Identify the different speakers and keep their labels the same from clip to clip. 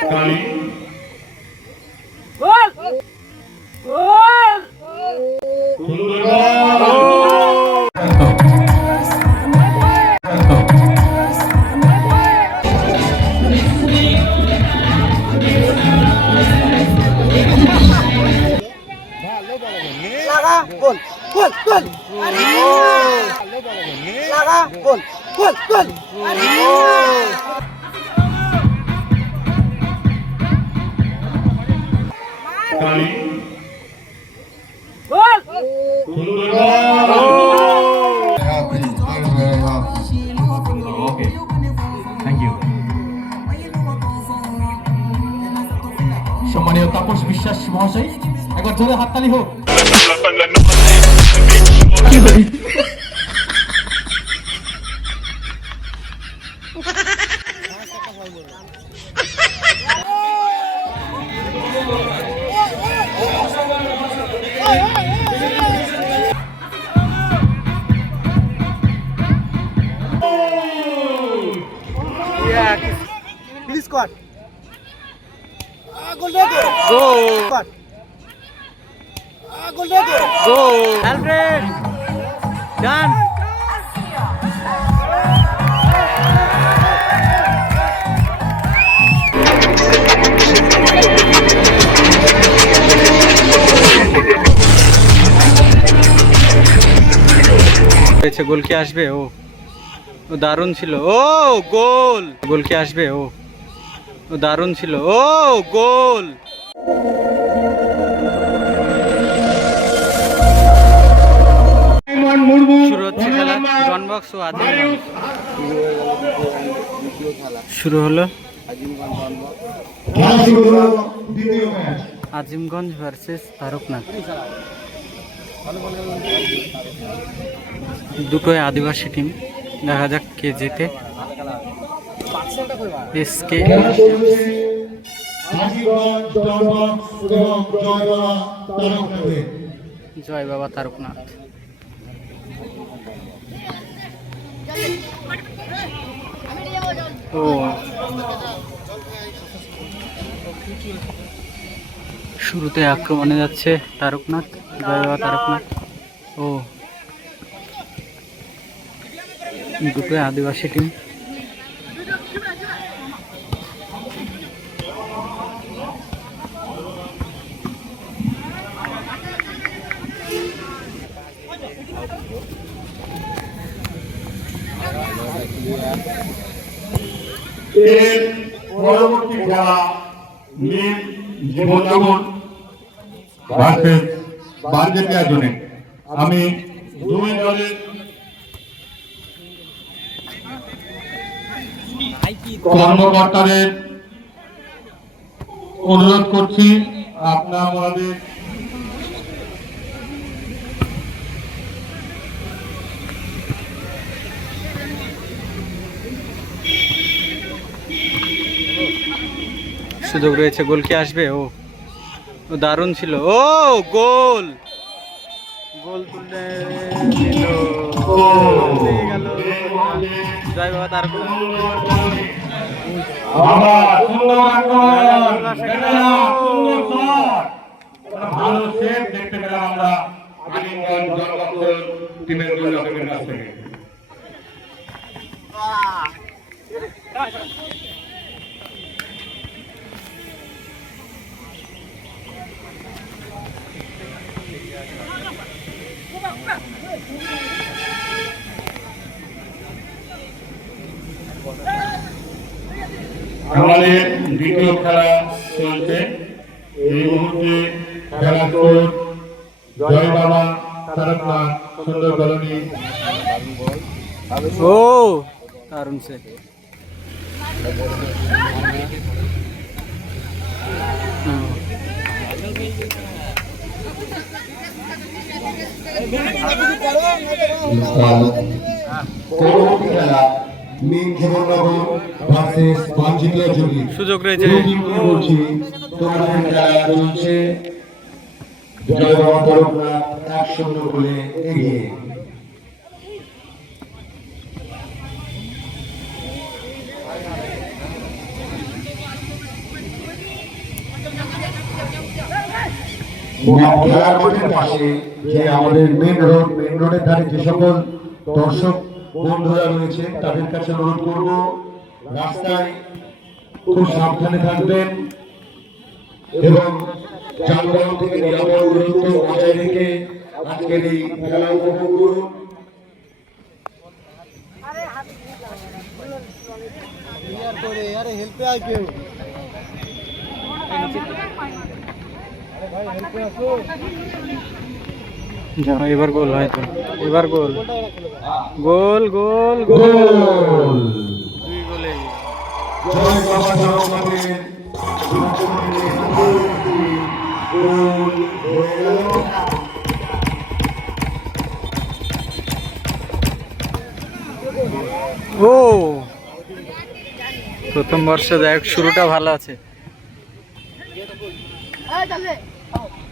Speaker 1: কালী
Speaker 2: লাগা গোল গোল গোল লাগা গোল গোল গোল
Speaker 1: কালী
Speaker 3: সম্মানীয় তাপস বিশ্বাস মহাশয় একবার জোরে হাততালি হোক।
Speaker 2: প্লিজ কর গোল
Speaker 4: হয়েছে কি আসবে? ও ও দারুণ ছিল। ও গোল! গোল কি আসবে? ও। দারুণ ছিল। ও গোল! শুরু হচ্ছে খেলা। ডন বক্স ও আদিমগঞ্জ শুরু হলো। আজিমগঞ্জ ভার্সেস তারকনাথ দুটোই আদিবাসী টিম দেখা যাক কে জেতে। জয় বাবা তারকনাথ। ও। শুরুতে আক্রমণে যাচ্ছে তারকনাথ। জয় বাবা তারকনাথ। ও। দুটোই আদিবাসী টিম
Speaker 1: এর পরবর্তী খেলা নীল জীবনযাপন ভার্সেস বার্জেটিয়া জোনে আমি দুই দলের কর্মকর্তাদের অনুরোধ করছি, আপনারা আমাদের
Speaker 4: সুযোগ রয়েছে, গোল কি আসবে? ও ও দারুণ ছিল। ও, গোল! গোল তুললে। জয় বাবা
Speaker 1: পেলাম আমরা। টিমের থেকে আমাদের দ্বিতীয় খেলা চলছে। এই মুহূর্তে খেলা স্কোর জয় বাবা তারকনাথ সুন্দর কলোনি।
Speaker 4: ও! দারুণ সে
Speaker 5: পরবর্তী খেলা মিম জীবননগর ভার্সেস বাঞ্ছিটিয়া যোগী
Speaker 4: সুযোগ রয়েছে।
Speaker 5: জয় বাবা তরফনাথ এক শূন্য এগিয়ে খেলার মাঠের পাশে যে আমাদের মেন রোড মেন রোডের ধারে যে সকল দর্শক বন্ধুরা রয়েছে তাদের কাছে অনুরোধ করব রাস্তায় খুব সাবধানে থাকবেন এবং যানবাহন থেকে নিরাপদ দূরত্ব বজায় রেখে আজকের এই খেলা উপভোগ করুন।
Speaker 2: আরে হেল্পে আয় কেউ।
Speaker 4: এবার গোল হয়তো এবার গোল। গোল গোল গোল।
Speaker 5: গোল
Speaker 4: দুই গোলে।
Speaker 5: জয় বাবা জগন্নাথের গোল হয়ে
Speaker 4: ও। প্রথম বর্ষে দেখ শুরুটা ভালো আছে।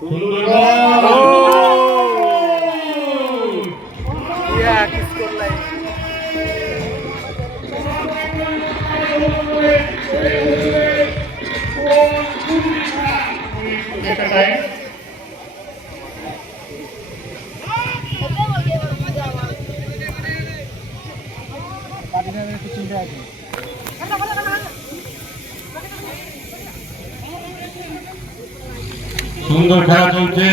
Speaker 1: সুন্দর বল সুন্দর খেলা চলছে।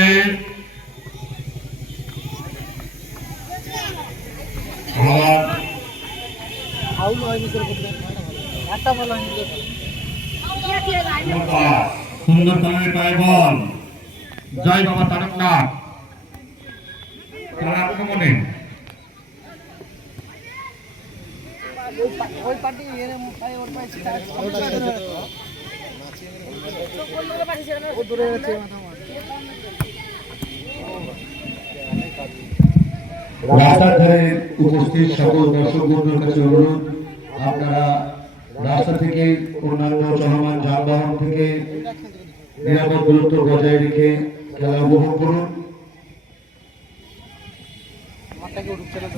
Speaker 1: সুন্দর তালের পায়ে বল জয় বাবা তারকনাথ। তার আক্রমণে
Speaker 2: ওই পার্টি এর পায়ে ওর পায়ে ছিটা ও দূরে গেছে
Speaker 5: রাস্তার ধারে উপস্থিত সকল দর্শক বন্ধুর কাছে অনুরোধ আপনারা রাস্তা থেকে অন্যান্য চলমান যানবাহন থেকে নিরাপদ দূরত্ব বজায় রেখে খেলা উপভোগ করুন।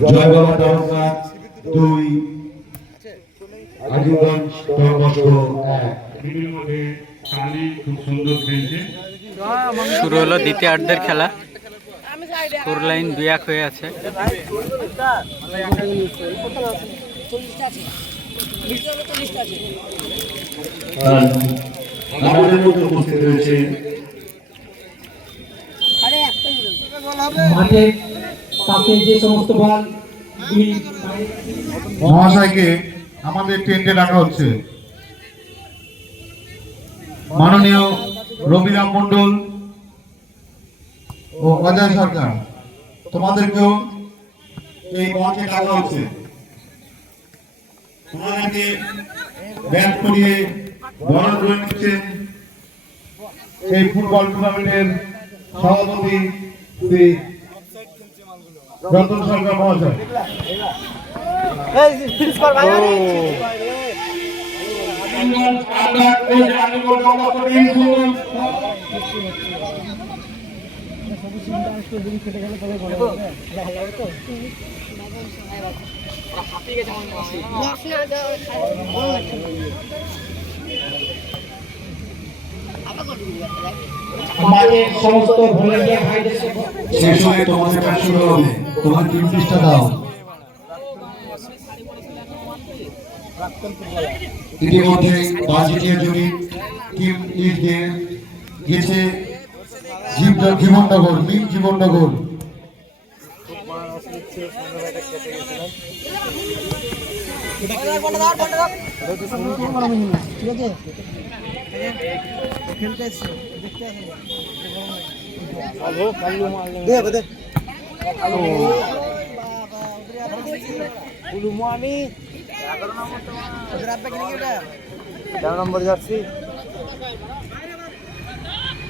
Speaker 5: জয় বাবা তারকনাথ দুই আজিমগঞ্জ ধর্মস্ব এক।
Speaker 1: টিমের মধ্যে কালি খুব সুন্দর খেলছে।
Speaker 4: শুরু হলো দ্বিতীয়ার্ধের খেলা। স্কোর লাইন দুই এক হয়ে আছে।
Speaker 5: উপস্থিত
Speaker 6: মহাশয়কে আমাদের টেন্টে রাখা হচ্ছে। মাননীয় রবিরাম মন্ডল ও অজয় সরকার, তোমাদেরকেও এই মঞ্চে ডাকা হচ্ছে। তোমাদেরকে ব্যাট করিয়ে বরণ করে নিচ্ছেন এই ফুটবল টুর্নামেন্টের সভাপতি শ্রী রতন সরকার মহাশয়।
Speaker 3: সমস্ত ভলেন্টিয়ার ভাইদের
Speaker 5: শেষ হয়ে তোমাদের কাজ শুরু হবে তোমার পৃষ্ঠা দাও। ইতিমধ্যে বাজিটিয়া জুড়ি টিম লিড দিয়ে গেছে জীবননগর মিম জীবননগর।
Speaker 2: ঠিক আছে খেলতে এসছে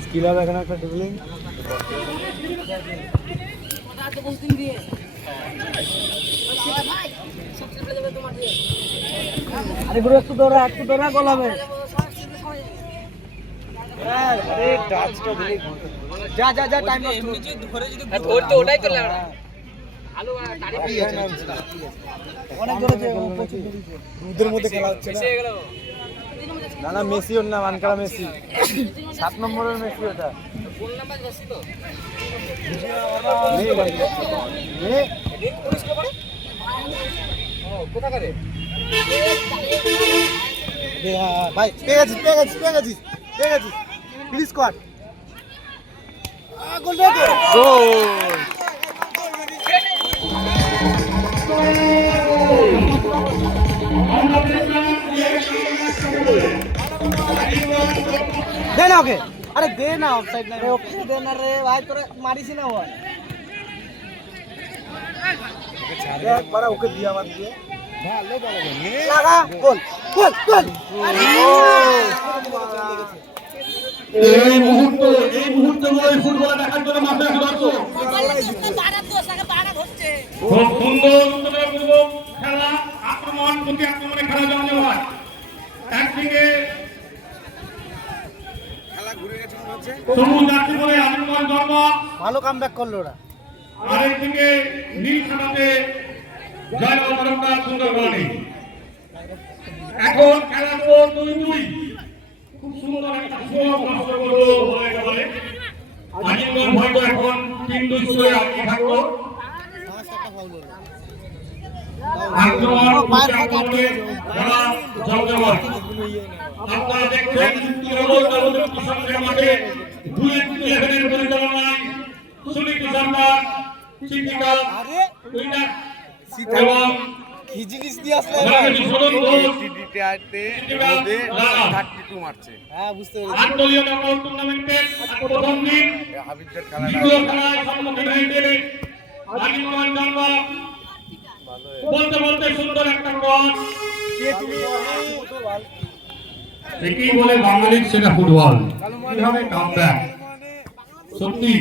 Speaker 2: স্কিল হবে এখানে একটা ড্রিবলিং আরে গুরু একটু দৌড়া একটু দৌড়া গোল হবে। যা যা যা টাইম ধরে যদি ধরতে ওটাই তো লাগা অনেক মধ্যে খেলা হচ্ছে না না মেসি ওর নাম আনকারা মেসি। সাত নম্বরের মেসি ওটা। হ্যাঁ, ভাই পেয়ে গেছিস পেয়ে গেছিস পেয়ে গেছিস পেয়ে গেছিস। প্লিজ গোল
Speaker 4: গোল।
Speaker 2: দে না ওকে। আরে দে না অফসাইড না রে ওকে দে না রে। ভাই তোরা মারিস না ওর একবার ওকে দিয়া বাদ দিয়ে লাগা গোল গোল গোল।
Speaker 1: এই মুহূর্ত এই মুহূর্ত এই ফুটবল দেখার জন্য মাঠে আসে দর্শক খুব সুন্দর খেলা আক্রমণ প্রতি আক্রমণে খেলা জমে হয়। একদিকে
Speaker 2: ভালো কামব্যাক করল ওরা।
Speaker 1: আরেকদিকে নীল খানাতে জয়লাল সুন্দরবনে। এখন খেলা তো দুই দুই। খুব সুন্দর একটা সুন্দর বলে বলে। আলিমগঞ্জ হয়তো এখন তিন দুই করে আগে থাকব। আক্রমণ আপনারা দেখছেন তৃণমূল কংগ্রেস কিষাণের মাঠে বুলেট ইলেভেনের পরিচালনায় সুনীল সরকার উইনার এবং
Speaker 2: কি জিনিস দিয়ে আসলে। হ্যাঁ বুঝতে পেরেছি।
Speaker 1: নম্বর টুর্নামেন্টের প্রথম দিন সম্মুখীন হয়েছে। বলতে বলতে সুন্দর একটা ক্রস
Speaker 2: কে তুমি?
Speaker 1: একেই বলে বাঙালির সেটা ফুটবল। কীভাবে সত্যি,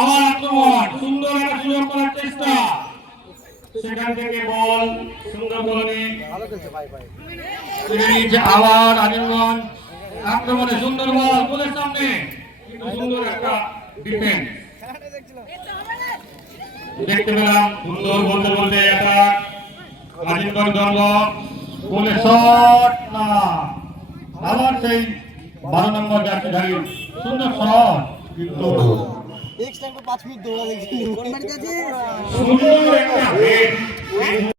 Speaker 1: আবার আক্রমণ, সুন্দর একটা সুযোগ করার চেষ্টা। সেখান থেকে বল, সুন্দর বলে বল সামনে। সুন্দর একটা দেখতে পেলাম সুন্দর বলতে বলতে একটা আজিমগঞ্জ দল গোলে শট না। আবার সেই বারো নম্বর যাচ্ছে ধারি সুন্দর শট কিন্তু সুন্দর একটা হেড